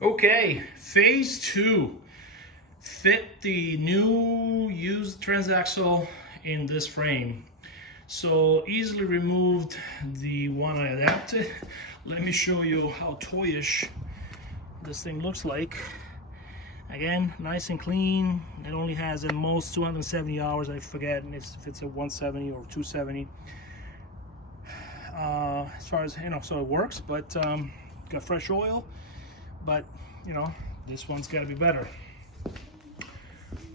Okay, phase two. Fit the new used transaxle in this frame. So easily removed the one I adapted. Let me show you how toyish this thing looks like. Again, nice and clean. It only has at most 270 hours. I forget if it's a 170 or 270. As far as so it works, but got fresh oil. But this one's got to be better.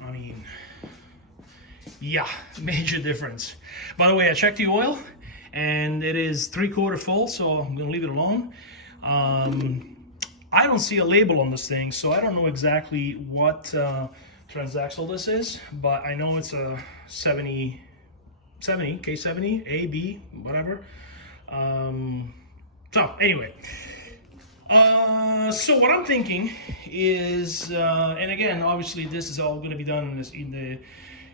I mean, yeah, major difference. By the way, I checked the oil, and it is 3/4 full, so I'm gonna leave it alone. I don't see a label on this thing, so I don't know exactly what transaxle this is, but I know it's a 70, K70, A, B, whatever. So anyway. So what I'm thinking is, and again, obviously this is all going to be done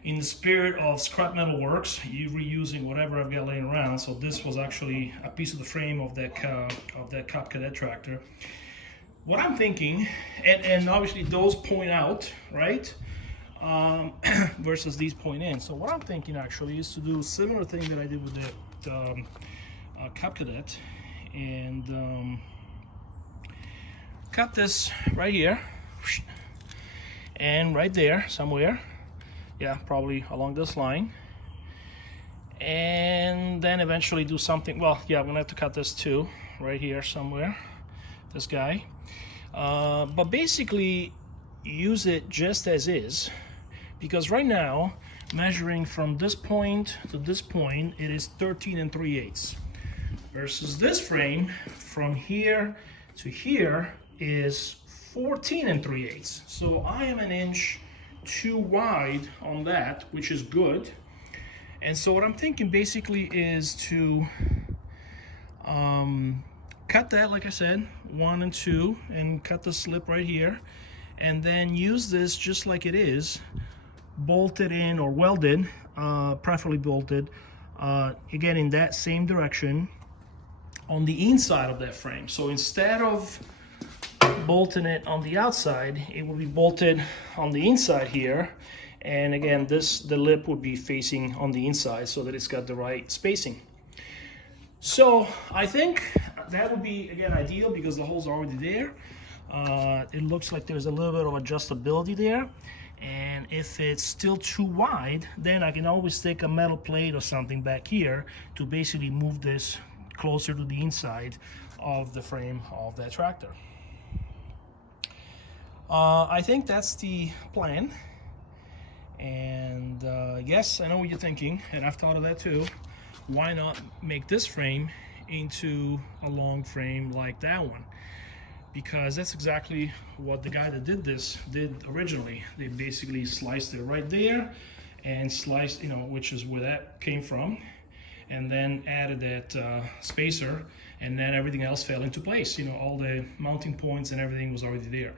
in the spirit of scrap metal works, you reusing whatever I've got laying around. So this was actually a piece of the frame of that Cop Cadet tractor. What I'm thinking, and obviously those point out, right, versus these point in. So what I'm thinking actually is to do a similar thing that I did with the Cop Cadet, and cut this right here and right there somewhere, yeah, probably along this line, and then eventually do something. Well, yeah, I'm gonna have to cut this too right here somewhere, this guy, but basically use it just as is, because right now measuring from this point to this point it is 13 3/8 versus this frame from here to here is 14 3/8. So I am an inch too wide on that, which is good. And so what I'm thinking basically is to cut that, like I said, 1 and 2, and cut the slip right here, and then use this just like it is, bolted in or welded, preferably bolted, again in that same direction on the inside of that frame. So instead of bolting it on the outside, it will be bolted on the inside here, and again the lip would be facing on the inside so that it's got the right spacing. So I think that would be, again, ideal because the holes are already there. It looks like there's a little bit of adjustability there, and if it's still too wide, then I can always stick a metal plate or something back here to basically move this closer to the inside of the frame of that tractor. I think that's the plan, and yes, I know what you're thinking, and I've thought of that too. Why not make this frame into a long frame like that one? Because that's exactly what the guy that did this did originally. They basically sliced it right there and sliced, which is where that came from, and then added that spacer, and then everything else fell into place. All the mounting points and everything was already there.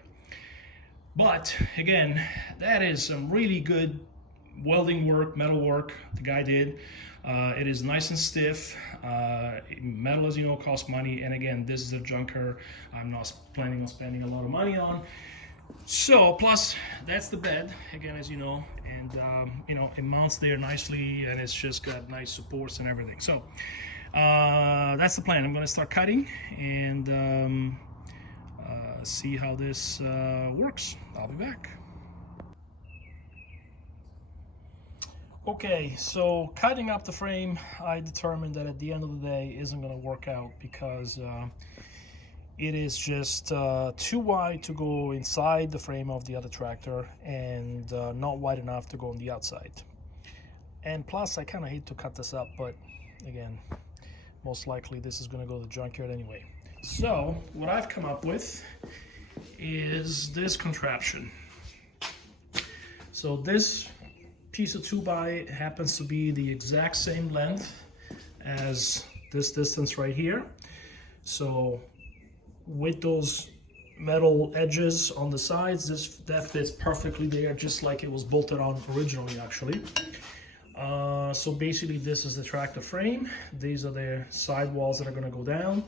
But again, that is some really good welding work, metal work the guy did. It is nice and stiff. Metal, as you know, costs money, and again, this is a junker I'm not planning on spending a lot of money on. So plus that's the bed, again, as you know, and it mounts there nicely, and it's just got nice supports and everything. So that's the plan. I'm going to start cutting and see how this works. I'll be back. Okay, so cutting up the frame, I determined that at the end of the day isn't going to work out because it is just too wide to go inside the frame of the other tractor, and not wide enough to go on the outside. And plus, I kind of hate to cut this up, but again, most likely this is going to go to the junkyard anyway. So what I've come up with is this contraption. So this piece of 2x happens to be the exact same length as this distance right here. So with those metal edges on the sides, that fits perfectly there, just like it was bolted on originally, actually. So basically this is the tractor frame. These are the side walls that are going to go down.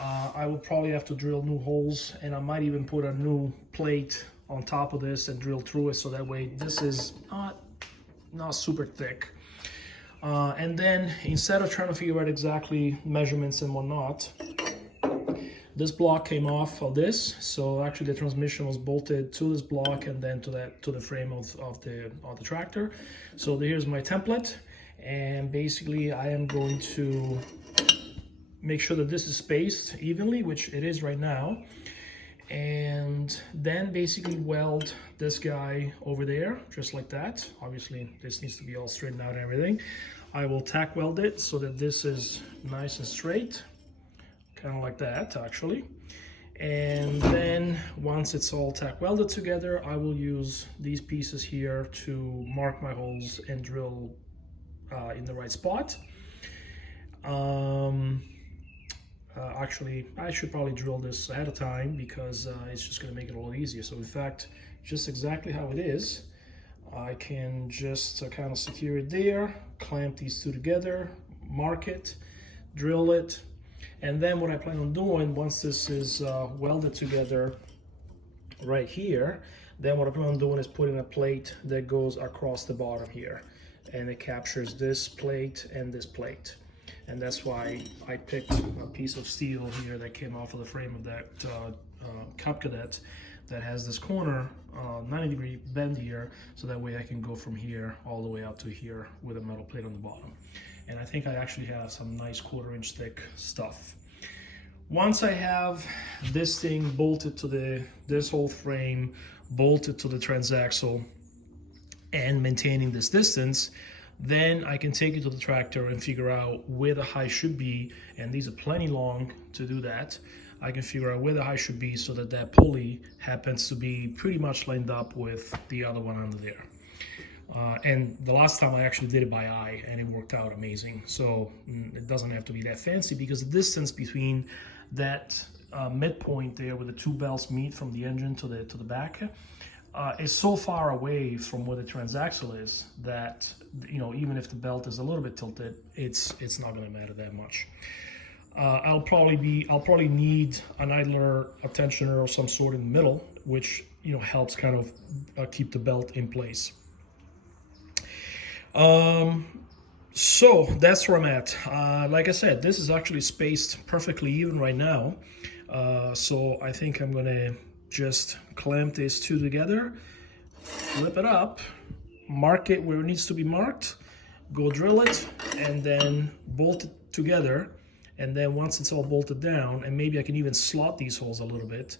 I will probably have to drill new holes, and I might even put a new plate on top of this and drill through it, so that way this is not super thick. And then instead of trying to figure out exactly measurements and whatnot, this block came off of this, so actually the transmission was bolted to this block and then to the frame of the tractor. So here's my template, and basically I am going to make sure that this is spaced evenly, which it is right now, and then basically weld this guy over there just like that. Obviously this needs to be all straightened out and everything. I will tack weld it so that this is nice and straight, kind of like that actually. And then once it's all tack welded together, I will use these pieces here to mark my holes and drill in the right spot. Actually, I should probably drill this ahead of time because it's just going to make it a lot easier. So in fact, just exactly how it is, I can just kind of secure it there, clamp these two together, mark it, drill it, and then what I plan on doing once this is welded together right here, then what I plan on doing is putting a plate that goes across the bottom here, and it captures this plate and this plate. And that's why I picked a piece of steel here that came off of the frame of that Cub Cadet that has this corner 90-degree bend here, so that way I can go from here all the way out to here with a metal plate on the bottom. And I think I actually have some nice 1/4 inch thick stuff. Once I have this thing bolted to this whole frame, bolted to the transaxle, and maintaining this distance, then I can take it to the tractor and figure out where the height should be, and these are plenty long to do that. I can figure out where the height should be so that that pulley happens to be pretty much lined up with the other one under there. And the last time I actually did it by eye, and it worked out amazing. So it doesn't have to be that fancy, because the distance between that midpoint there where the two belts meet from the engine to the back is so far away from where the transaxle is that, you know, even if the belt is a little bit tilted, it's not going to matter that much. I'll probably need an idler, a tensioner, or some sort in the middle, which, you know, helps kind of keep the belt in place. So that's where I'm at. Like I said, this is actually spaced perfectly even right now. So I think I'm gonna just clamp these two together, flip it up, mark it where it needs to be marked, go drill it, and then bolt it together. And then once it's all bolted down, and maybe I can even slot these holes a little bit,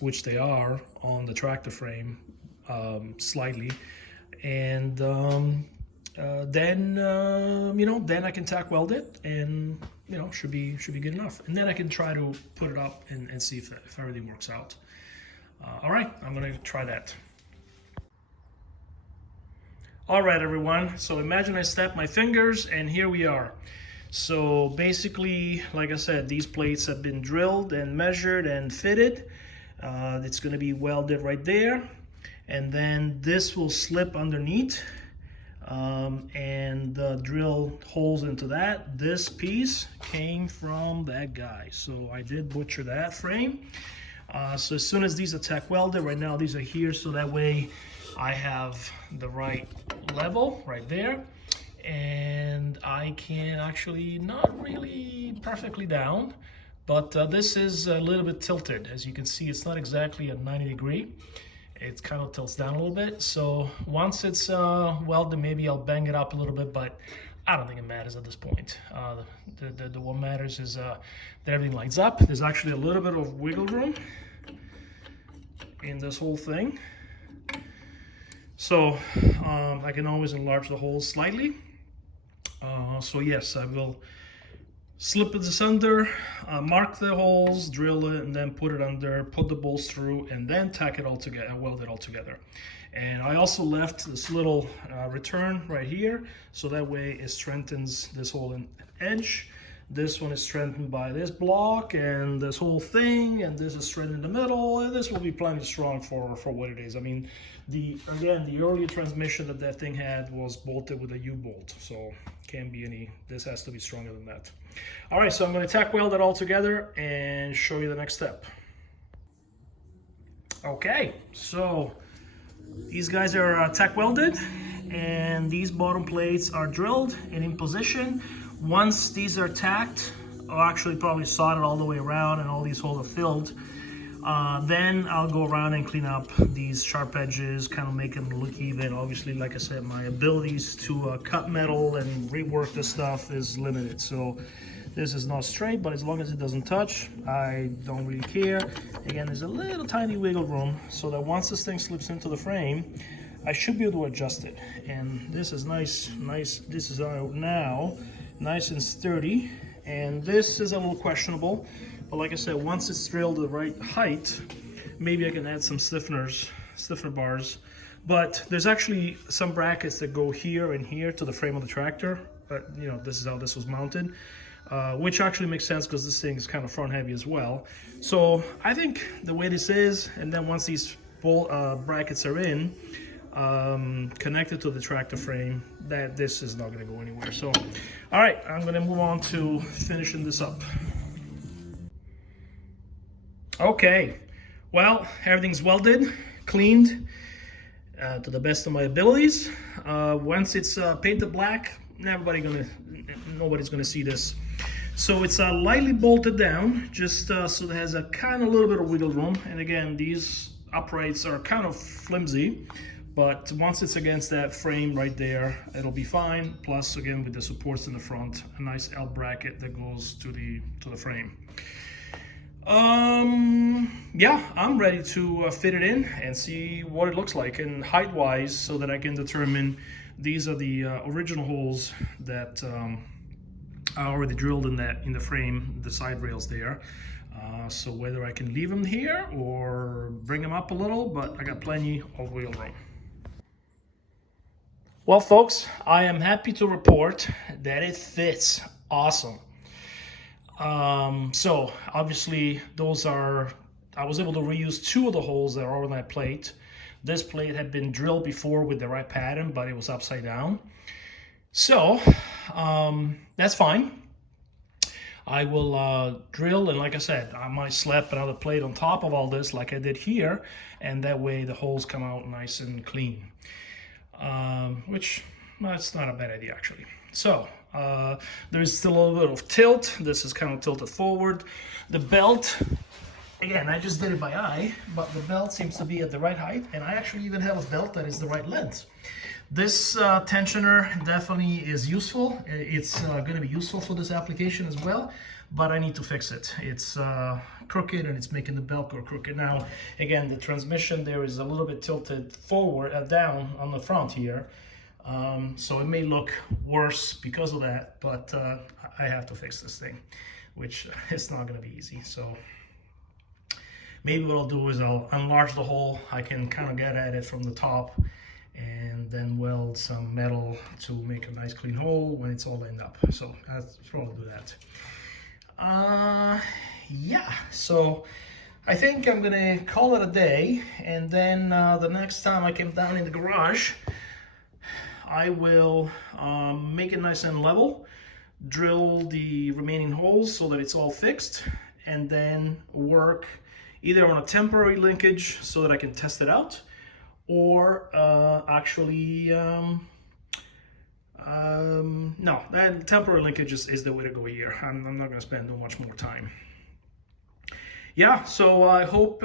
which they are on the tractor frame slightly. And then you know, then I can tack weld it, and you know, should be good enough. And then I can try to put it up and see if everything works out. All right, I'm gonna try that. All right, everyone. So imagine I snap my fingers, and here we are. So basically, like I said, these plates have been drilled and measured and fitted. It's going to be welded right there, and then this will slip underneath and drill holes into that. This piece came from that guy, so I did butcher that frame. So as soon as these are tack welded, right now these are here, so that way I have the right level right there. And I can actually, not really perfectly down, but this is a little bit tilted. As you can see, it's not exactly a 90-degree. It kind of tilts down a little bit. So once it's welded, maybe I'll bang it up a little bit, but I don't think it matters at this point. The what matters is that everything lines up. There's actually a little bit of wiggle room in this whole thing. So I can always enlarge the holes slightly. So yes, I will slip this under, mark the holes, drill it, and then put it under, put the bolts through, and then tack it all together, weld it all together. And I also left this little return right here, so that way it strengthens this whole edge. This one is strengthened by this block and this whole thing, and this is strengthened in the middle, and this will be plenty strong for what it is. I mean, the earlier transmission that thing had was bolted with a U-bolt, so can't be any, this has to be stronger than that. All right, so I'm going to tack weld it all together and show you the next step. Okay, so these guys are tack welded, and these bottom plates are drilled and in position. Once these are tacked, or actually probably soldered all the way around and all these holes are filled, then I'll go around and clean up these sharp edges, kind of make them look even. Obviously, like I said, my abilities to cut metal and rework this stuff is limited, so this is not straight, but as long as it doesn't touch, I don't really care. Again, there's a little tiny wiggle room so that once this thing slips into the frame, I should be able to adjust it. And this is nice, this is now nice and sturdy. And this is a little questionable, but like I said, once it's drilled to the right height, maybe I can add some stiffener bars. But there's actually some brackets that go here and here to the frame of the tractor. But you know, this is how this was mounted. Which actually makes sense because this thing is kind of front heavy as well. So I think the way this is, and then once these brackets are in, connected to the tractor frame, that this is not going to go anywhere. So, all right, I'm going to move on to finishing this up. Okay, well, everything's welded, cleaned to the best of my abilities. Once it's painted black, nobody's gonna see this. So it's lightly bolted down, just so it has a kind of little bit of wiggle room. And again, these uprights are kind of flimsy, but once it's against that frame right there, it'll be fine. Plus, again, with the supports in the front, a nice L bracket that goes to the frame. Yeah, I'm ready to fit it in and see what it looks like, and height-wise, so that I can determine. These are the original holes that I already drilled in the frame, the side rails there. So whether I can leave them here or bring them up a little, but I got plenty of wheel room. Well, folks, I am happy to report that it fits awesome. So obviously those are, I was able to reuse two of the holes that are on that plate. This plate had been drilled before with the right pattern, but it was upside down. So that's fine. I will drill, and like I said, I might slap another plate on top of all this like I did here, and that way the holes come out nice and clean. Which, that's not a bad idea actually. So there's still a little bit of tilt. This is kind of tilted forward. The belt, again, I just did it by eye, but the belt seems to be at the right height, and I actually even have a belt that is the right length. This tensioner definitely is useful. It's going to be useful for this application as well, but I need to fix it. It's crooked, and it's making the belt go crooked. Now, again, the transmission there is a little bit tilted forward, down on the front here. So it may look worse because of that, but I have to fix this thing, which is not going to be easy. So maybe what I'll do is I'll enlarge the hole. I can kind of get at it from the top and then weld some metal to make a nice clean hole when it's all lined up. So I'll probably do that. Yeah, so I think I'm gonna call it a day, and then the next time I come down in the garage, I will make it nice and level, drill the remaining holes so that it's all fixed, and then work either on a temporary linkage so that I can test it out, or actually, no, that temporary linkage is the way to go here. I'm not going to spend no much more time. Yeah, so I hope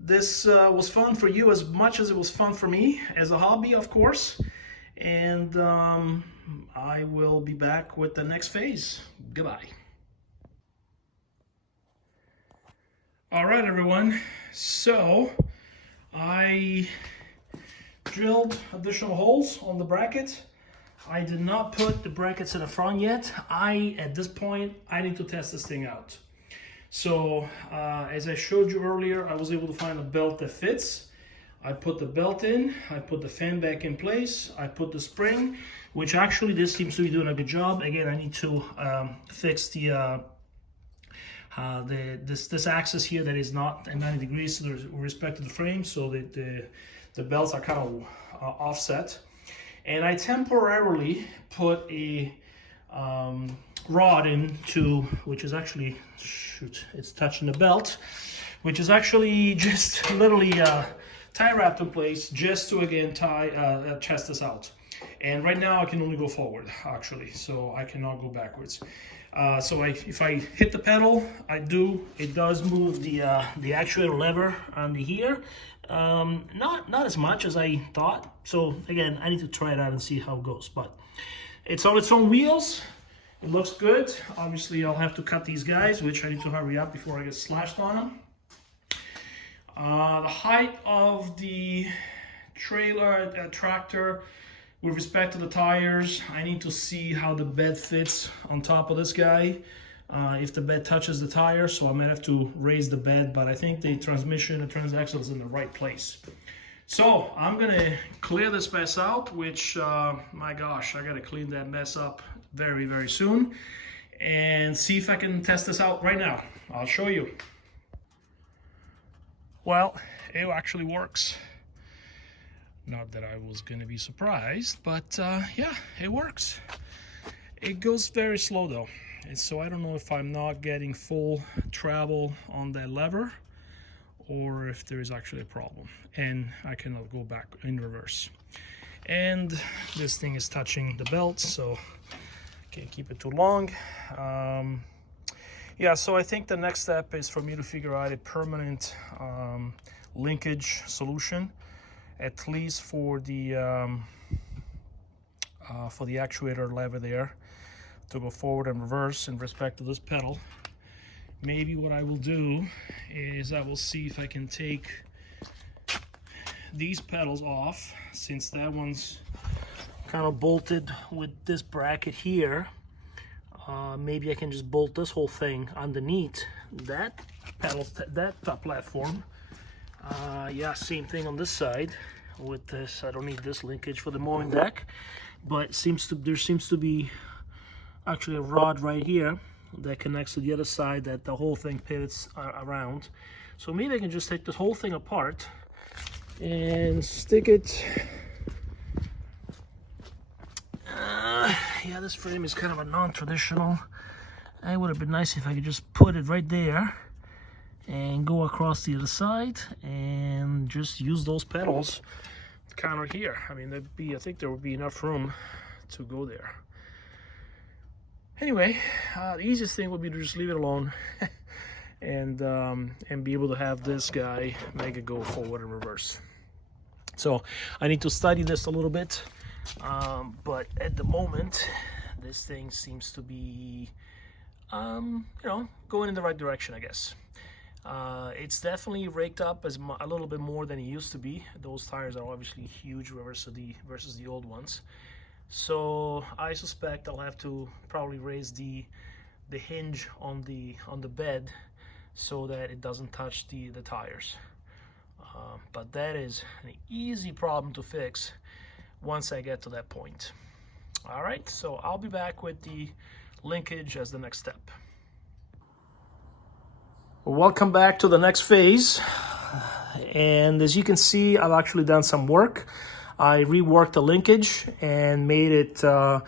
this was fun for you as much as it was fun for me as a hobby, of course. And I will be back with the next phase. Goodbye. All right, everyone. So I drilled additional holes on the bracket. I did not put the brackets in the front yet. At this point, I need to test this thing out. So as I showed you earlier, I was able to find a belt that fits. I put the belt in, I put the fan back in place, I put the spring, which actually this seems to be doing a good job. Again, I need to fix this axis here that is not at 90 degrees with respect to the frame, so that the belts are kind of offset. And I temporarily put a rod into, which is actually, shoot, it's touching the belt, which is actually just literally tie wrapped in place just to again test this out. And right now I can only go forward actually, so I cannot go backwards. So if I hit the pedal, it does move the actuator lever under here. Not as much as I thought. So again, I need to try it out and see how it goes. But it's on its own wheels. It looks good. Obviously, I'll have to cut these guys, which I need to hurry up before I get slashed on them. The height of the trailer tractor with respect to the tires, I need to see how the bed fits on top of this guy. If the bed touches the tire, so I might have to raise the bed, but I think the transmission, the transaxle is in the right place. So I'm gonna clear this mess out, which, my gosh, I gotta clean that mess up very, very soon, and see if I can test this out right now. I'll show you. Well, it actually works. Not that I was gonna be surprised, but yeah, it works. It goes very slow though, and so I don't know if I'm not getting full travel on that lever or if there is actually a problem, and I cannot go back in reverse. And this thing is touching the belt, so can't keep it too long. Yeah, so I think the next step is for me to figure out a permanent linkage solution, at least for the actuator lever there, to go forward and reverse in respect to this pedal. Maybe what I will do is I will see if I can take these pedals off, since that one's kind of bolted with this bracket here. Maybe I can just bolt this whole thing underneath that pedal, that platform. Yeah, same thing on this side with this. I don't need this linkage for the mowing deck, but there seems to be actually a rod right here that connects to the other side that the whole thing pivots around. So maybe I can just take this whole thing apart and stick it. Yeah, this frame is kind of a non-traditional. It would have been nice if I could just put it right there and go across the other side and just use those pedals kind of here. I mean, I think there would be enough room to go there. Anyway, the easiest thing would be to just leave it alone and be able to have this guy make it go forward and reverse. So I need to study this a little bit, but at the moment this thing seems to be you know, going in the right direction, I guess. It's definitely raked up as a little bit more than it used to be. Those tires are obviously huge versus the old ones. So I suspect I'll have to probably raise the hinge on the bed so that it doesn't touch the tires. But that is an easy problem to fix once I get to that point. All right, so I'll be back with the linkage as the next step. Welcome back to the next phase. And as you can see, I've actually done some work. I reworked the linkage and made it to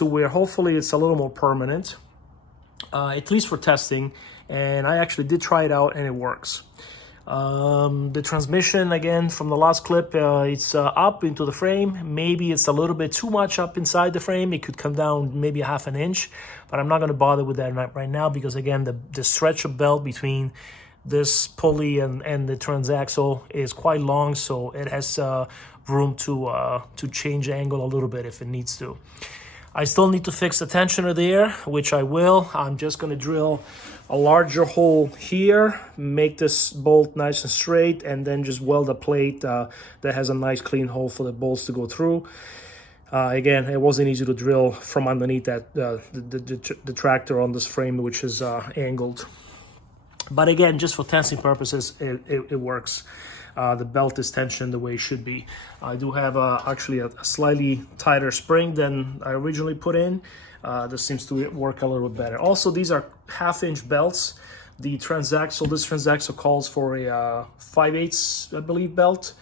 where hopefully it's a little more permanent, at least for testing. And I actually did try it out and it works. The transmission, again, from the last clip, it's up into the frame. Maybe it's a little bit too much up inside the frame. It could come down maybe ½ an inch, but I'm not going to bother with that right now because, again, the stretch of belt between this pulley and the transaxle is quite long, so it has room to change angle a little bit if it needs to. I still need to fix the tensioner there, which I will. I'm just going to drill a larger hole here, make this bolt nice and straight, and then just weld a plate that has a nice clean hole for the bolts to go through. Again, it wasn't easy to drill from underneath that the tractor on this frame, which is angled. But again, just for testing purposes, it works. The belt is tensioned the way it should be. I do have actually a slightly tighter spring than I originally put in. This seems to work a little bit better. Also, these are 1/2-inch belts. The Transaxle, this Transaxle calls for a 5/8, I believe, belt.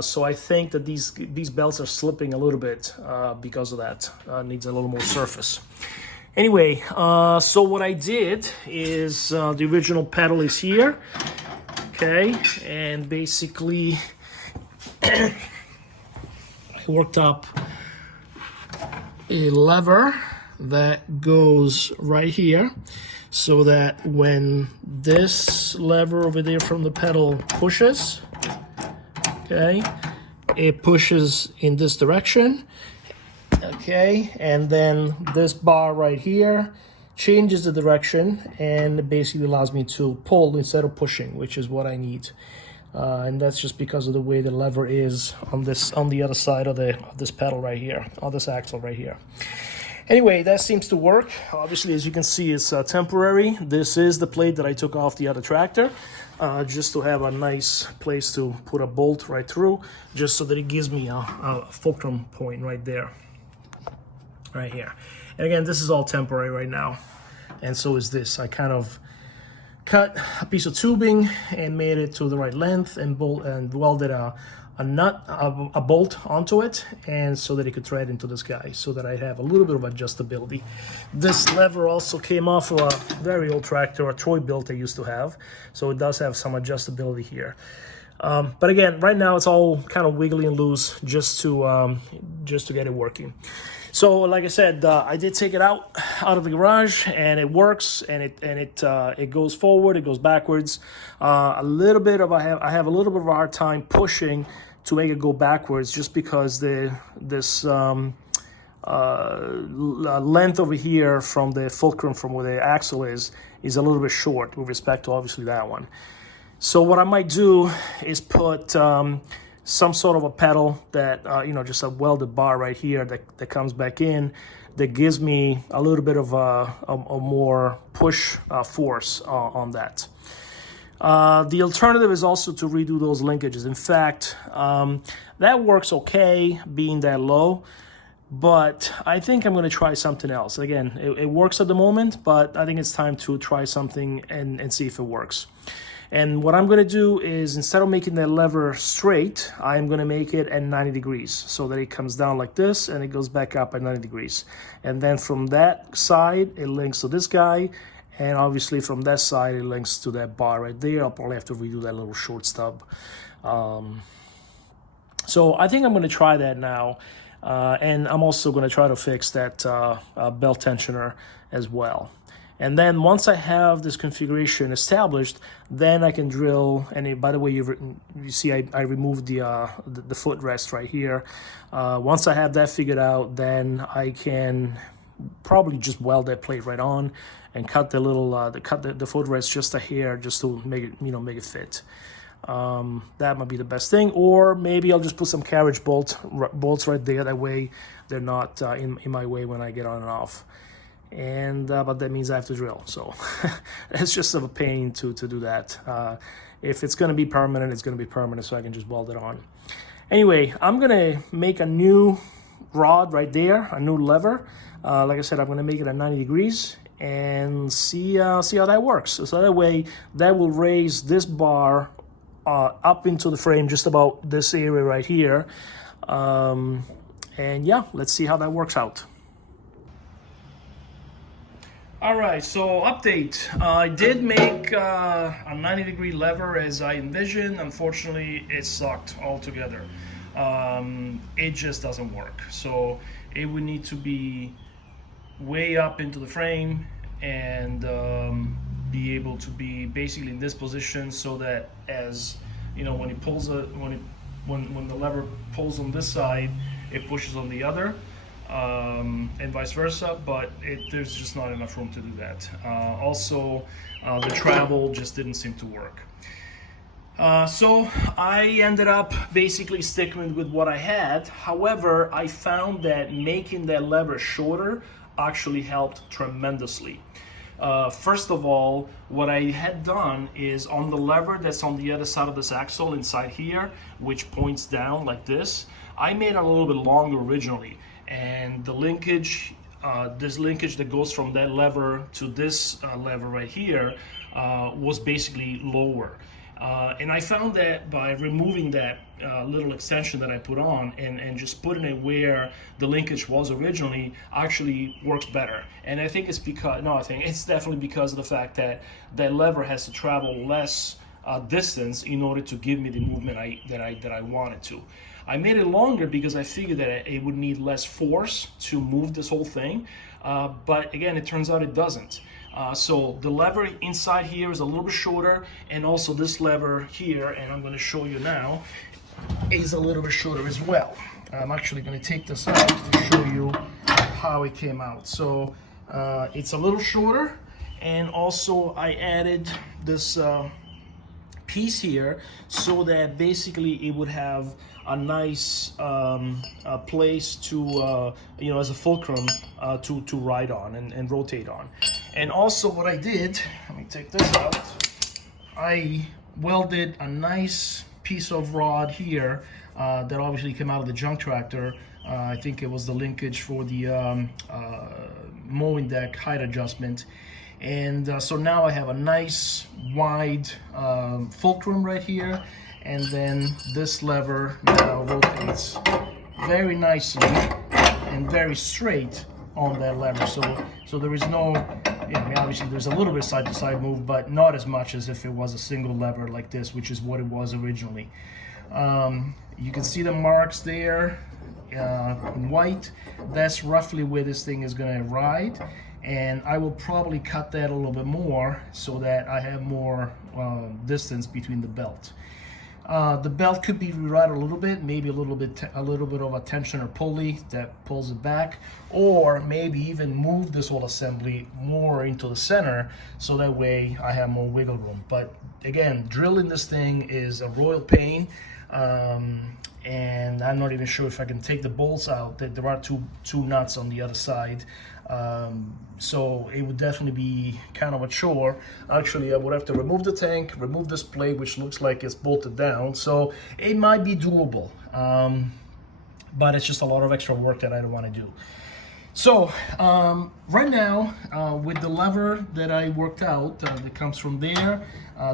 So I think that these belts are slipping a little bit because of that. Needs a little more surface. Anyway, so what I did is the original pedal is here, okay, and basically I worked up a lever that goes right here, so that when this lever over there from the pedal pushes, okay, it pushes in this direction. Okay, and then this bar right here changes the direction and it basically allows me to pull instead of pushing, which is what I need. And that's just because of the way the lever is on the other side of this pedal right here, on this axle right here. Anyway, that seems to work. Obviously, as you can see, it's temporary. This is the plate that I took off the other tractor, just to have a nice place to put a bolt right through, just so that it gives me a fulcrum point right there. Right here. And again, this is all temporary right now, and so is this. I kind of cut a piece of tubing and made it to the right length and welded a bolt onto it, and so that it could thread into this guy, so that I have a little bit of adjustability. This lever also came off of a very old tractor, a Troy built I used to have, so it does have some adjustability here. But again, right now it's all kind of wiggly and loose, just to get it working. So, like I said, I did take it out of the garage, and it works, and it goes forward, it goes backwards. I have a little bit of a hard time pushing to make it go backwards, just because this length over here from the fulcrum, from where the axle is a little bit short with respect to obviously that one. So what I might do is put some sort of a pedal that, just a welded bar right here that comes back in, that gives me a little bit of a more push force on that. The alternative is also to redo those linkages. In fact, that works okay being that low, but I think I'm going to try something else. Again, it works at the moment, but I think it's time to try something and see if it works. And what I'm going to do is, instead of making that lever straight, I'm going to make it at 90 degrees, so that it comes down like this and it goes back up at 90 degrees. And then from that side, it links to this guy. And obviously from that side, it links to that bar right there. I'll probably have to redo that little short stub. So I think I'm going to try that now. And I'm also going to try to fix that belt tensioner as well. And then once I have this configuration established, then I can drill. And by the way, you see I removed the footrest right here. Once I have that figured out, then I can probably just weld that plate right on and cut the little the footrest just a hair, just to make it make it fit. That might be the best thing. Or maybe I'll just put some carriage bolts right there. That way they're not in my way when I get on and off. And but that means I have to drill, so it's just a pain to do that. If it's going to be permanent, it's going to be permanent, so I can just weld it on. Anyway, I'm going to make a new rod right there, a new lever. Like I said, I'm going to make it at 90 degrees and see how that works. So that way, that will raise this bar up into the frame, just about this area right here. And yeah, let's see how that works out. All right, so update. I did make a 90-degree lever as I envisioned. Unfortunately, it sucked altogether. It just doesn't work. So it would need to be way up into the frame and be able to be basically in this position, so that, as you know, when it pulls when the lever pulls on this side, it pushes on the other. And vice versa, but there's just not enough room to do that. Also, the travel just didn't seem to work. So I ended up basically sticking with what I had. However, I found that making that lever shorter actually helped tremendously. First of all, what I had done is on the lever that's on the other side of this axle inside here, which points down like this, I made it a little bit longer originally, and the linkage, this linkage that goes from that lever to this lever right here was basically lower. And I found that by removing that little extension that I put on and just putting it where the linkage was originally actually works better. And I think it's because, no, I think it's definitely because of the fact that that lever has to travel less distance in order to give me the movement that I wanted to. I made it longer because I figured that it would need less force to move this whole thing, but again, it turns out it doesn't. So the lever inside here is a little bit shorter, and also this lever here, and I'm going to show you now, is a little bit shorter as well. I'm actually going to take this out to show you how it came out. So it's a little shorter, and also I added this piece here so that basically it would have a nice place to, you know, as a fulcrum to ride on and rotate on. And also what I did, let me take this out, I welded a nice piece of rod here that obviously came out of the junk tractor. I think it was the linkage for the mowing deck height adjustment. And so now I have a nice wide fulcrum right here, and then this lever now rotates very nicely and very straight on that lever. So there is no, I mean, obviously there's a little bit side to side move, but not as much as if it was a single lever like this, which is what it was originally. You can see the marks there in white. That's roughly where this thing is going to ride, and I will probably cut that a little bit more so that I have more distance between the belt. The belt could be rerouted a little bit, maybe a little bit of a tensioner pulley that pulls it back, or maybe even move this whole assembly more into the center so that way I have more wiggle room. But again, drilling this thing is a royal pain, and I'm not even sure if I can take the bolts out. There are two nuts on the other side, so it would definitely be kind of a chore. Actually, I would have to remove the tank, remove this plate, which looks like it's bolted down, so it might be doable, but it's just a lot of extra work that I don't want to do. So right now, with the lever that I worked out, that comes from there,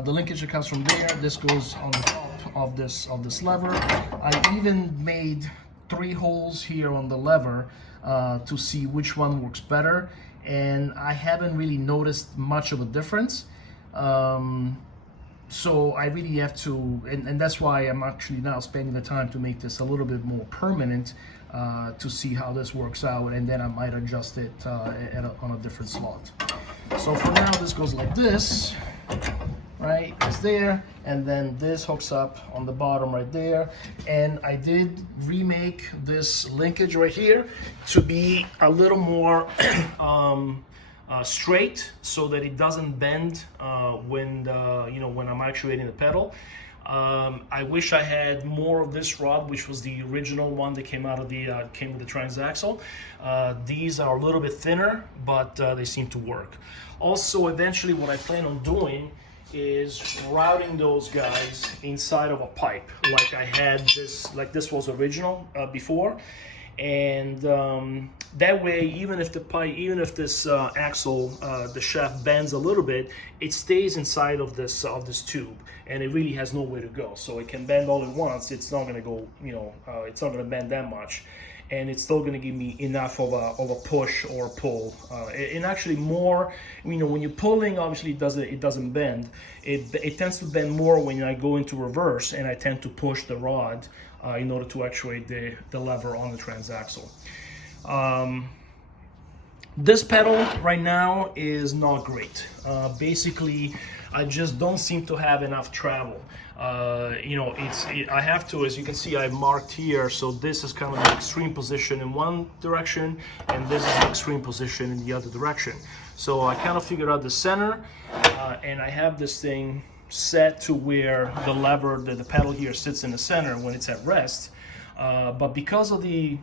the linkage that comes from there, this goes on the top of this lever. I even made 3 holes here on the lever to see which one works better, and I haven't really noticed much of a difference. So I really have to, and that's why I'm actually now spending the time to make this a little bit more permanent, to see how this works out, and then I might adjust it on a different slot. So for now, this goes like this, right? It's there, and then this hooks up on the bottom right there. And I did remake this linkage right here to be a little more straight, so that it doesn't bend when I'm actuating the pedal. I wish I had more of this rod, which was the original one that came out of the came with the Transaxle. These are a little bit thinner, but they seem to work. Also, eventually, what I plan on doing is routing those guys inside of a pipe, like I had this, like this was original before. And that way, even if the pipe, even if this axle, the shaft bends a little bit, it stays inside of this tube, and it really has nowhere to go. So it can bend all at once. It's not going to go, it's not going to bend that much, and it's still going to give me enough of a push or pull. And actually, more, when you're pulling, obviously it doesn't bend. It tends to bend more when I go into reverse, and I tend to push the rod in order to actuate the lever on the Transaxle. This pedal right now is not great. Basically, I just don't seem to have enough travel. I have to, as you can see, I marked here, so this is kind of the extreme position in one direction, and this is the extreme position in the other direction. So I kind of figured out the center, and I have this thing set to where the lever, the pedal here sits in the center when it's at rest. But because of the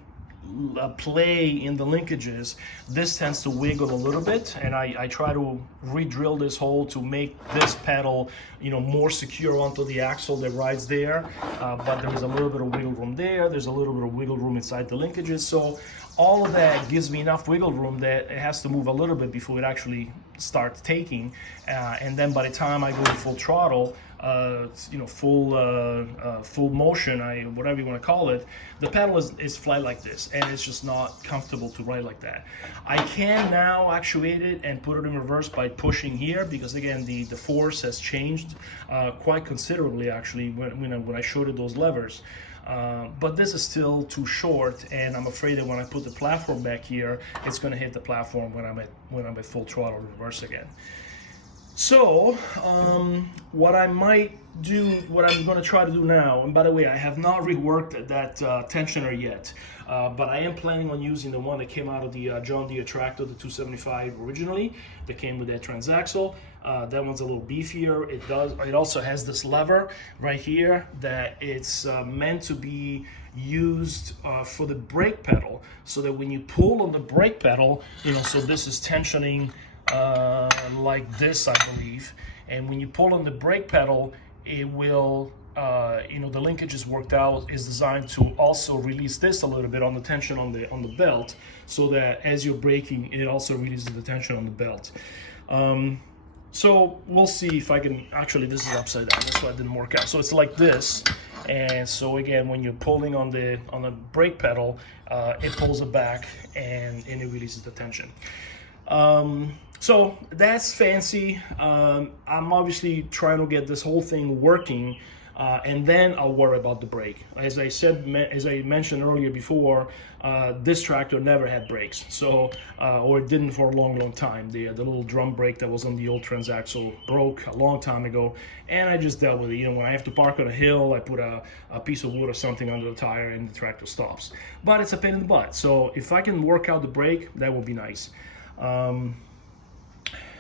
play in the linkages, this tends to wiggle a little bit, and I try to re-drill this hole to make this pedal, you know, more secure onto the axle that rides there. But there is a little bit of wiggle room there. There's a little bit of wiggle room inside the linkages. So all of that gives me enough wiggle room that it has to move a little bit before it actually starts taking. And then by the time I go to full throttle, you know, full motion, whatever you want to call it, the pedal is flat like this, and it's just not comfortable to ride like that. I can now actuate it and put it in reverse by pushing here, because again the force has changed quite considerably actually when I showed it those levers. But this is still too short, and I'm afraid that when I put the platform back here, it's going to hit the platform when I'm at full throttle reverse again. So what I might do, what I'm going to try to do now, and by the way, I have not reworked that tensioner yet, but I am planning on using the one that came out of the John Deere tractor, the 275 originally, that came with that Transaxle. That one's a little beefier. It also has this lever right here that it's meant to be used for the brake pedal, so that when you pull on the brake pedal, you know, so this is tensioning like this, I believe, and when you pull on the brake pedal, it will, you know, the linkage is worked out, is designed to also release this a little bit on the tension on the belt, so that as you're braking, it also releases the tension on the belt. So we'll see if I can, actually this is upside down, that's why it didn't work out. So it's like this, and so again, when you're pulling on the brake pedal, it pulls it back and it releases the tension. So that's fancy. I'm obviously trying to get this whole thing working, and then I'll worry about the brake. As I mentioned earlier before, this tractor never had brakes, so or it didn't for a long time. The little drum brake that was on the old Transaxle broke a long time ago, and I just dealt with it. You know, when I have to park on a hill, I put a piece of wood or something under the tire, and the tractor stops. But it's a pain in the butt. So if I can work out the brake, that would be nice.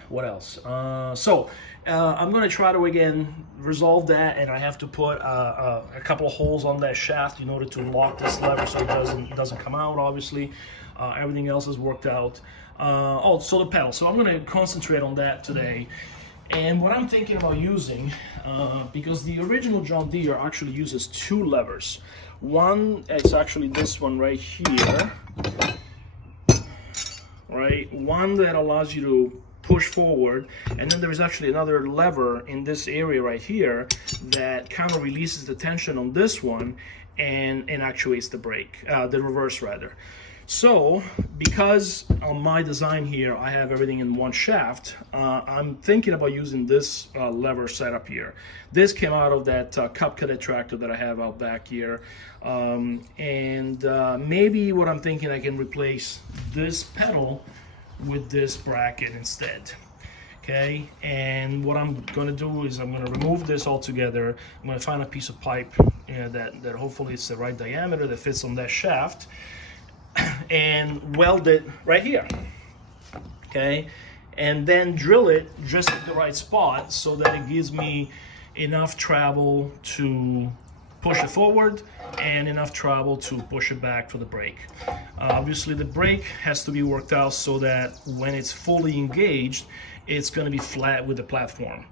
What else? I'm going to try to again resolve that, and I have to put a couple of holes on that shaft in order to lock this lever so it doesn't come out. Obviously, everything else is worked out. Oh, so the pedal. So I'm going to concentrate on that today. And what I'm thinking about using, because the original John Deere actually uses two levers. One is actually this one right here. Right, one that allows you to push forward, and then there is actually another lever in this area right here that kind of releases the tension on this one and actuates the brake, the reverse rather. So because on my design here I have everything in one shaft, I'm thinking about using this lever setup here. This came out of that Cup Cadet tractor that I have out back here, and maybe what I'm thinking, I can replace this pedal with this bracket instead. Okay, and what I'm going to do is I'm going to remove this altogether. I'm going to find a piece of pipe that hopefully it's the right diameter that fits on that shaft, and weld it right here. Okay, and then drill it just at the right spot so that it gives me enough travel to push it forward and enough travel to push it back for the brake. Obviously the brake has to be worked out so that when it's fully engaged, it's going to be flat with the platform.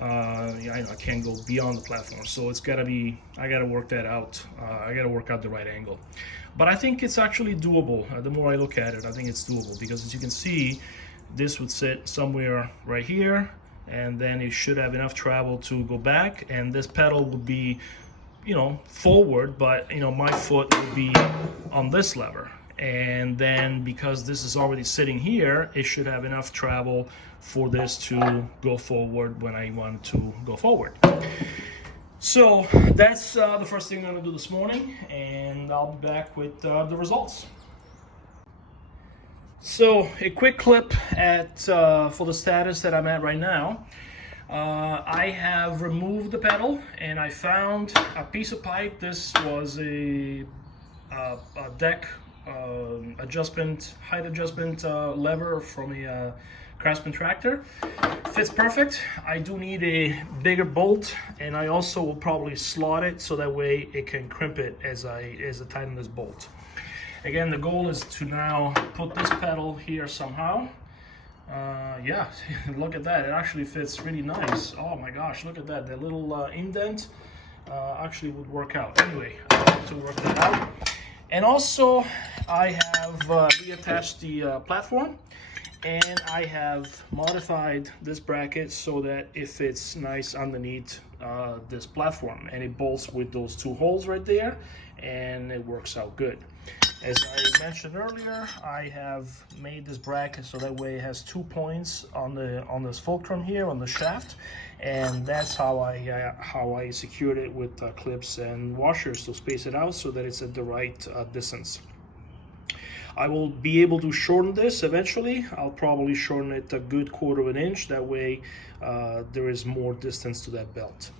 I can't go beyond the platform, so it's got to be, I got to work that out. I got to work out the right angle. But I think it's actually doable. The more I look at it, I think it's doable, because as you can see, this would sit somewhere right here, and then it should have enough travel to go back, and this pedal would be, you know, forward, but you know, my foot would be on this lever, and then because this is already sitting here, it should have enough travel for this to go forward when I want to go forward. So that's the first thing I'm going to do this morning, and I'll be back with the results. So a quick clip at for the status that I'm at right now. I have removed the pedal, and I found a piece of pipe. This was a deck adjustment, height adjustment lever from a Craftsman tractor. Fits perfect. I do need a bigger bolt, and I also will probably slot it so that way it can crimp it as I tighten this bolt. Again, the goal is to now put this pedal here somehow. Yeah, look at that. It actually fits really nice. Oh my gosh, look at that. The little indent actually would work out. Anyway, I have to work that out. And also, I have reattached the platform, and I have modified this bracket so that it fits nice underneath this platform, and it bolts with those two holes right there, and it works out good. As I mentioned earlier, I have made this bracket so that way it has 2 points on this fulcrum here on the shaft, and that's how I secured it with clips and washers to space it out so that it's at the right distance. I will be able to shorten this eventually. I'll probably shorten it a good 1/4 of an inch. That way there is more distance to that belt.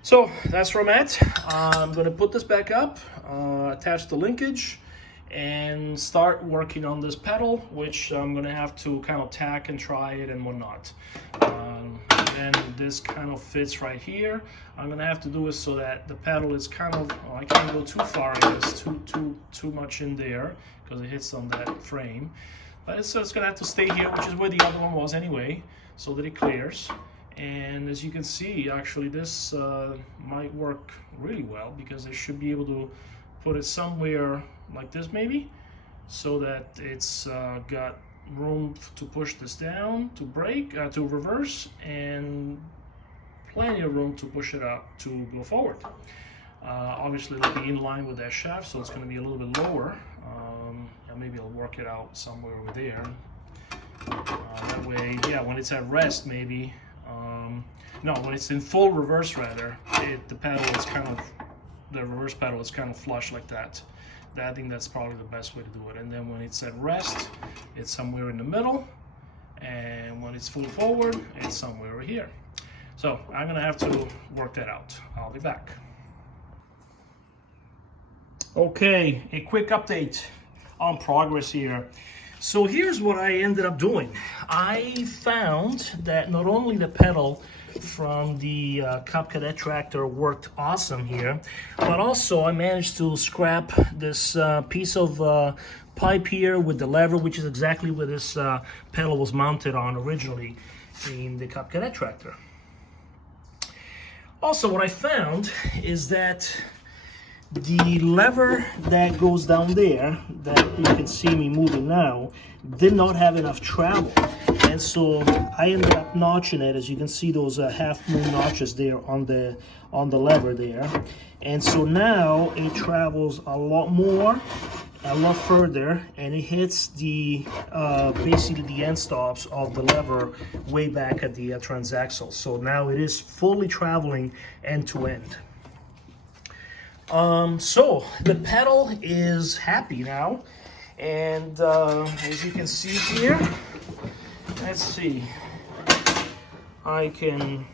So that's where I'm at. I'm going to put this back up, attach the linkage, and start working on this pedal, which I'm going to have to kind of tack and try it and whatnot. And this kind of fits right here. I'm going to have to do it so that the pedal is kind of, I can't go too far in this, too much in there, because it hits on that frame. But it's going to have to stay here, which is where the other one was anyway, so that it clears. And as you can see, actually this might work really well, because I should be able to put it somewhere like this maybe, so that it's got room to push this down, to brake, to reverse, and plenty of room to push it up to go forward. Obviously it'll be in line with that shaft, so it's going to be a little bit lower, and maybe I'll work it out somewhere over there. That way, yeah, when it's at rest maybe, no, when it's in full reverse rather, the pedal is kind of, the reverse pedal is kind of flush like that. I think that's probably the best way to do it. And then when it's at rest, it's somewhere in the middle, and when it's full forward, it's somewhere over here. So I'm gonna have to work that out. I'll be back. Okay, a quick update on progress here. So here's what I ended up doing. I found that not only the pedal from the Cub Cadet tractor worked awesome here, but also I managed to scrap this piece of pipe here with the lever, which is exactly where this pedal was mounted on originally in the Cub Cadet tractor. Also, what I found is that the lever that goes down there, that you can see me moving now, did not have enough travel. And so I ended up notching it. As you can see, those half moon notches there on the lever there. And so now it travels a lot more, a lot further, and it hits the basically the end stops of the lever way back at the transaxle. So now it is fully traveling end to end. So the pedal is happy now, and as you can see here, let's see, I can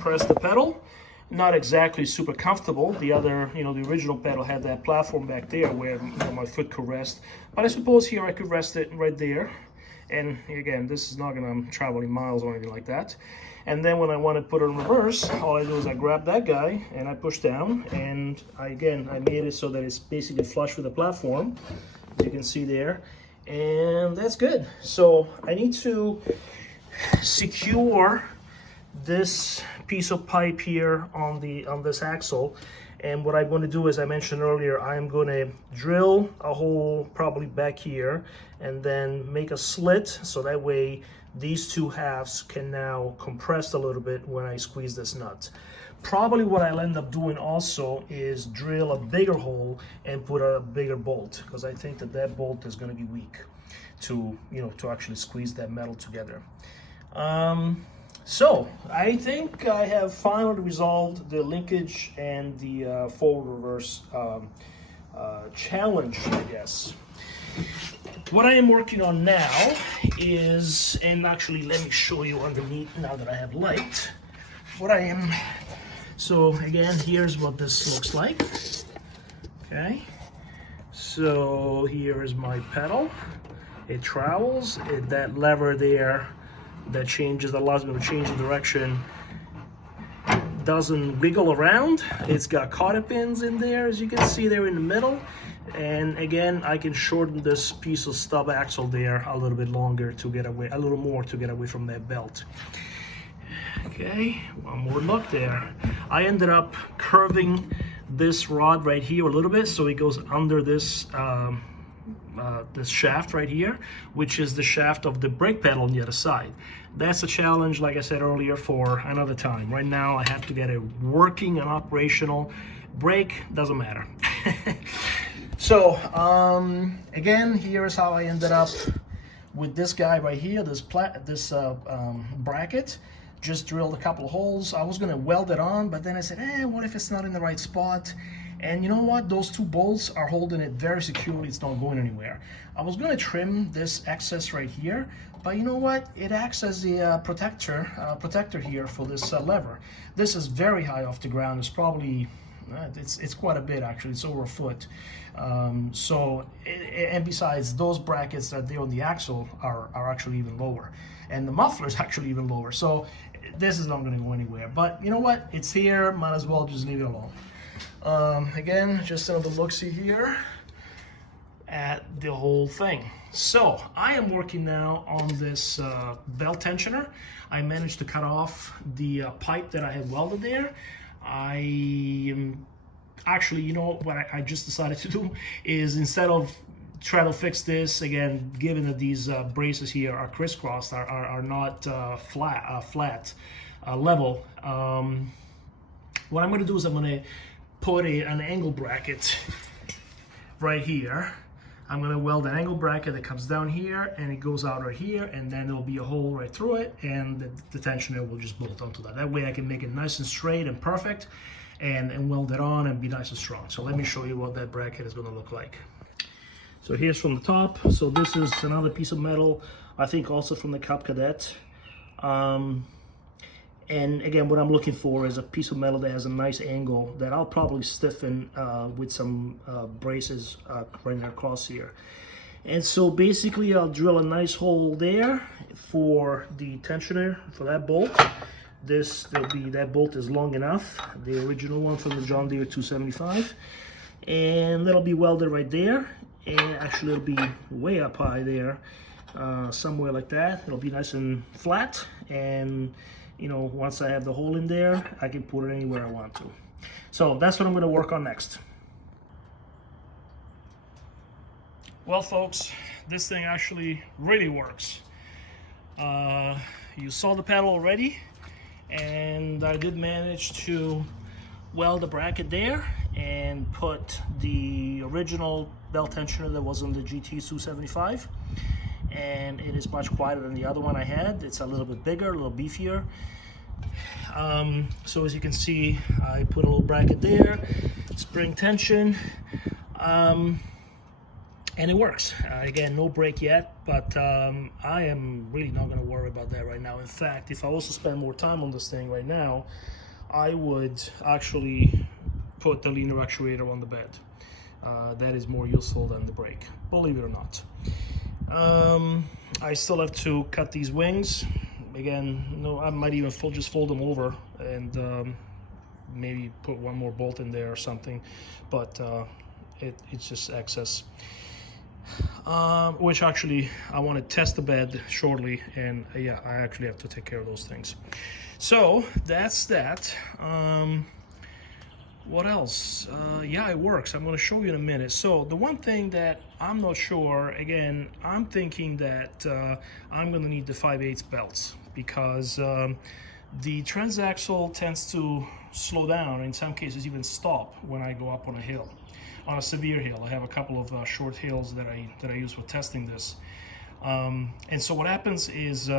press the pedal. Not exactly super comfortable. The other, the original pedal had that platform back there where my foot could rest, but I suppose here I could rest it right there. And again, this is not going to travel any miles or anything like that. And then when I want to put it in reverse, all I do is I grab that guy and I push down, and I made it so that it's basically flush with the platform, as you can see there, and that's good. So I need to secure this piece of pipe here on this axle, and what I'm going to do, as I mentioned earlier, I'm going to drill a hole probably back here and then make a slit, so that way these two halves can now compress a little bit when I squeeze this nut. Probably what I'll end up doing also is drill a bigger hole and put a bigger bolt, because I think that bolt is going to be weak to actually squeeze that metal together. So I think I have finally resolved the linkage and the forward reverse challenge, I guess. What I am working on now is, and actually let me show you underneath now that I have light, so again, here's what this looks like. Okay, so here is my pedal. It travels, that lever there that allows me to change the direction, doesn't wiggle around. It's got cotter pins in there, as you can see there in the middle. And again, I can shorten this piece of stub axle there a little bit longer to get away, a little more to get away from that belt. Okay, one more look there. I ended up curving this rod right here a little bit so it goes under this this shaft right here, which is the shaft of the brake pedal on the other side. That's a challenge, like I said earlier, for another time. Right now I have to get a working and operational brake, doesn't matter. So again, here is how I ended up with this guy right here, this bracket. Just drilled a couple of holes. I was gonna weld it on, but then I said, what if it's not in the right spot? And you know what? Those two bolts are holding it very securely. It's not going anywhere. I was gonna trim this excess right here, but you know what? It acts as the protector here for this lever. This is very high off the ground. It's probably, it's quite a bit actually. It's over a foot. And besides, those brackets that are on the axle are actually even lower. And the muffler is actually even lower. So this is not going to go anywhere. But you know what? It's here. Might as well just leave it alone. Again, just another look-see here at the whole thing. So I am working now on this belt tensioner. I managed to cut off the pipe that I had welded there. I am actually, you know what I just decided to do is, instead of try to fix this again, given that these braces here are crisscrossed, are not flat, level, what I'm going to do is I'm going to put an angle bracket right here. I'm going to weld an angle bracket that comes down here and it goes out right here, and then there'll be a hole right through it, and the tensioner will just bolt onto that. That way I can make it nice and straight and perfect, and weld it on and be nice and strong. So let me show you what that bracket is going to look like. So here's from the top. So this is another piece of metal, I think also from the Cub Cadet. And again, what I'm looking for is a piece of metal that has a nice angle that I'll probably stiffen with some braces right across here. And so basically I'll drill a nice hole there for the tensioner for that bolt. That bolt is long enough, the original one from the John Deere 275. And that'll be welded right there. And actually it'll be way up high there, somewhere like that. It'll be nice and flat, and you know, once I have the hole in there, I can put it anywhere I want to. So that's what I'm going to work on next. Well folks, this thing actually really works. You saw the pedal already, and I did manage to weld the bracket there and put the original belt tensioner that was on the GT 275, and it is much quieter than the other one I had. It's a little bit bigger, a little beefier. So as you can see, I put a little bracket there, spring tension, and it works. Again, no brake yet, but I am really not going to worry about that right now. In fact, if I was to spend more time on this thing right now, I would actually put the linear actuator on the bed. That is more useful than the brake, believe it or not. I still have to cut these wings. Again, no, I might even just fold them over and maybe put one more bolt in there or something, but it's just excess. Which actually I want to test the bed shortly, and yeah, I actually have to take care of those things. So that's that. What else? Yeah, it works. I'm going to show you in a minute. So the one thing that I'm not sure, again, I'm thinking that I'm going to need the 5/8 belts, because the transaxle tends to slow down, in some cases even stop, when I go up on a hill, on a severe hill. I have a couple of short hills that I use for testing this. And so what happens is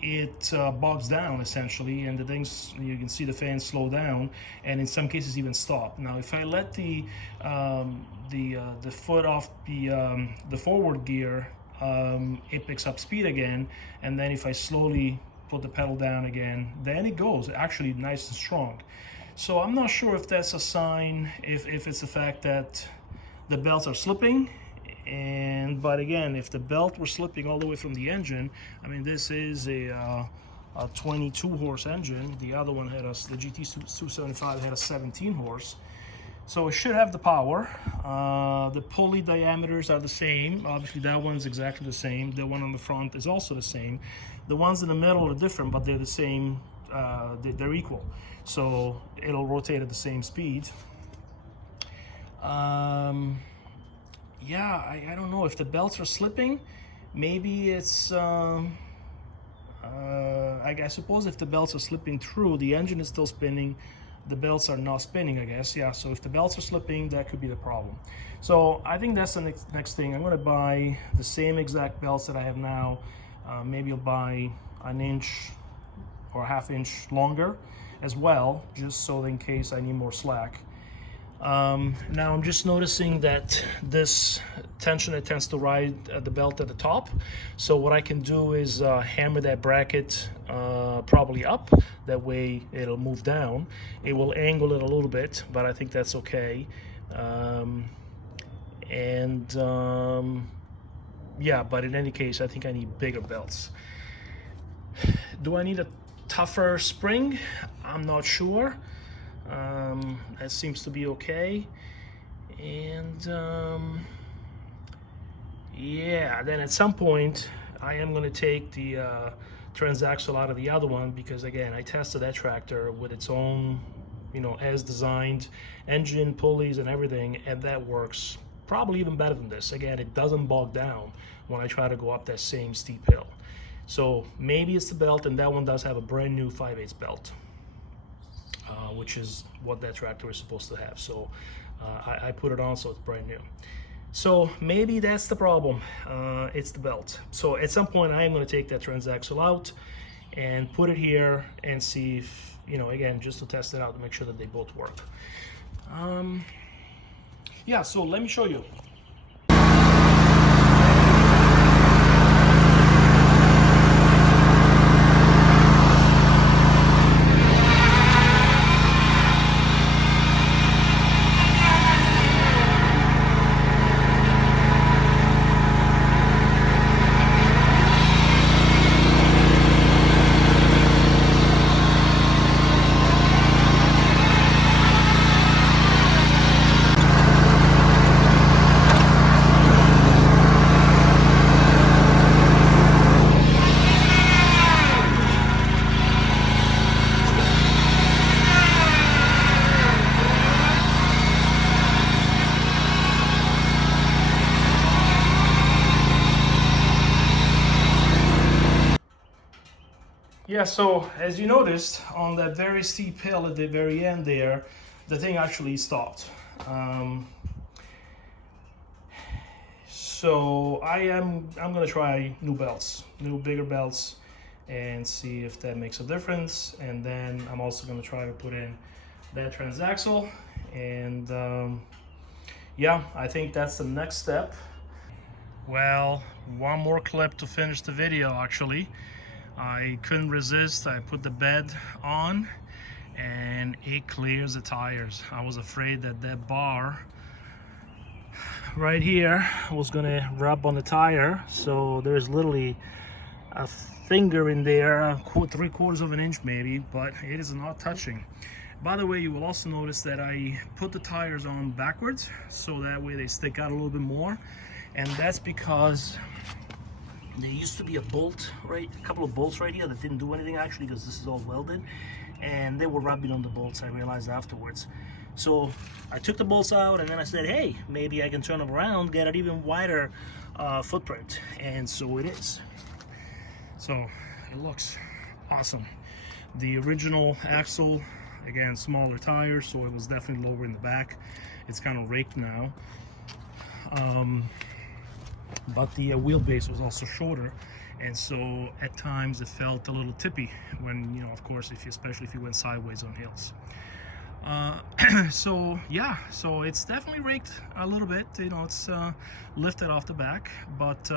it bogs down essentially, and the things, you can see the fan slow down, and in some cases even stop. Now if I let the foot off the forward gear, it picks up speed again, and then if I slowly put the pedal down again, then it goes actually nice and strong. So I'm not sure if that's a sign, if it's the fact that the belts are slipping. But again, if the belt were slipping all the way from the engine, I mean, this is a a 22 horse engine. The other one had the GT275 had a 17 horse. So it should have the power. The pulley diameters are the same. Obviously that one's exactly the same. The one on the front is also the same. The ones in the middle are different, but they're the same. They're equal. So it'll rotate at the same speed. Yeah, I don't know if the belts are slipping. Maybe it's, I suppose if the belts are slipping through, the engine is still spinning, the belts are not spinning, I guess. Yeah, so if the belts are slipping, that could be the problem. So I think that's the next thing. I'm going to buy the same exact belts that I have now. Maybe I'll buy an inch or a half inch longer as well, just so in case I need more slack. Now I'm just noticing that this tensioner tends to ride the belt at the top. So what I can do is hammer that bracket probably up. That way it'll move down. It will angle it a little bit, but I think that's okay. Yeah, but in any case, I think I need bigger belts. Do I need a tougher spring? I'm not sure. That seems to be okay. And yeah, then at some point I am going to take the transaxle out of the other one, because again, I tested that tractor with its own, you know, as designed engine, pulleys and everything, and that works probably even better than this. Again, it doesn't bog down when I try to go up that same steep hill. So maybe it's the belt, and that one does have a brand new 5/8 belt, which is what that tractor is supposed to have. So I put it on, so it's brand new. So maybe that's the problem. It's the belt. So at some point I am going to take that transaxle out and put it here and see if, you know, again, just to test it out to make sure that they both work. Yeah, so let me show you. Yeah, so as you noticed, on that very steep hill at the very end there, the thing actually stopped. So I'm gonna try new belts, new bigger belts, and see if that makes a difference. And then I'm also gonna try to put in that transaxle. And yeah, I think that's the next step. Well, one more clip to finish the video actually. I couldn't resist. I put the bed on and it clears the tires. I was afraid that that bar right here was gonna rub on the tire. So there's literally a finger in there, 3/4 of an inch maybe, but it is not touching. By the way, you will also notice that I put the tires on backwards, so that way they stick out a little bit more. And that's because there used to be a bolt, right, a couple of bolts right here that didn't do anything actually, because this is all welded, and they were rubbing on the bolts. I realized afterwards. So I took the bolts out, and then I said, hey, maybe I can turn them around, get an even wider footprint. And so it is. So it looks awesome. The original axle, again, smaller tires, so it was definitely lower in the back. It's kind of raked now. But the wheelbase was also shorter, and so at times it felt a little tippy when, you know, of course, especially if you went sideways on hills. So yeah, so it's definitely raked a little bit, you know, it's lifted off the back, but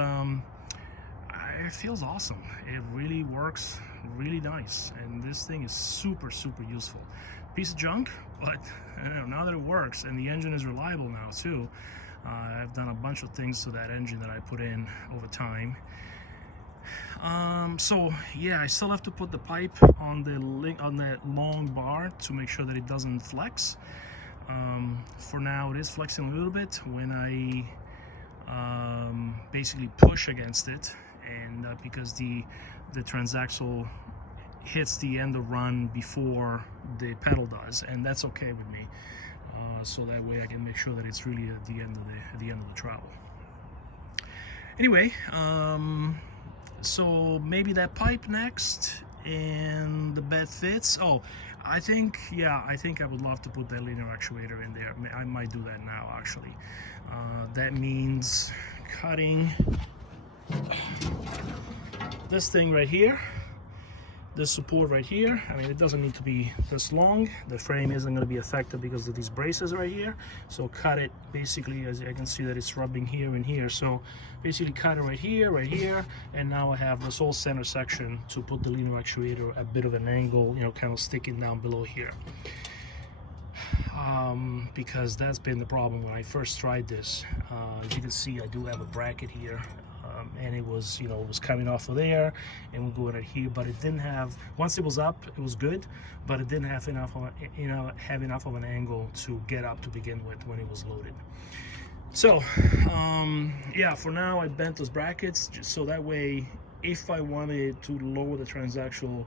it feels awesome. It really works really nice, and this thing is super useful. Piece of junk, but you know, now that it works, and the engine is reliable now too. I've done a bunch of things to that engine that I put in over time. So yeah, I still have to put the pipe on the on that long bar to make sure that it doesn't flex. For now it is flexing a little bit when I basically push against it, and because the transaxle hits the end of run before the pedal does, and that's okay with me. So that way I can make sure that it's really at the end of the travel. Anyway, so maybe that pipe next, and the bed fits. Oh, I think I would love to put that linear actuator in there. I might do that now, actually. That means cutting this thing right here, this support right here. I mean, it doesn't need to be this long. The frame isn't going to be affected because of these braces right here. So cut it basically, as I can see that it's rubbing here and here. So basically cut it right here, and now I have this whole center section to put the linear actuator at a bit of an angle, you know, kind of sticking down below here. Because that's been the problem when I first tried this. As you can see, I do have a bracket here, and it was, you know, it was coming off of there, and we'll go right here, but it didn't have, once it was up, it was good, but it didn't have enough of, have enough of an angle to get up to begin with when it was loaded. So, yeah, for now I bent those brackets just so that way, if I wanted to lower the transaxle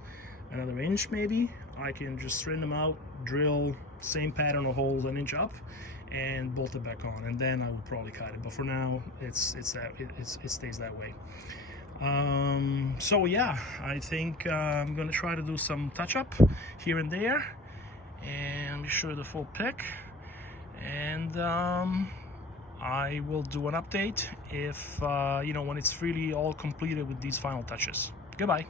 another inch, maybe I can just straighten them out, drill same pattern of holes an inch up, and bolt it back on, and then I would probably cut it. But for now, it stays that way. So yeah, I think I'm gonna try to do some touch-up here and there, and be sure the full pick, and I will do an update if you know, when it's really all completed with these final touches. Goodbye.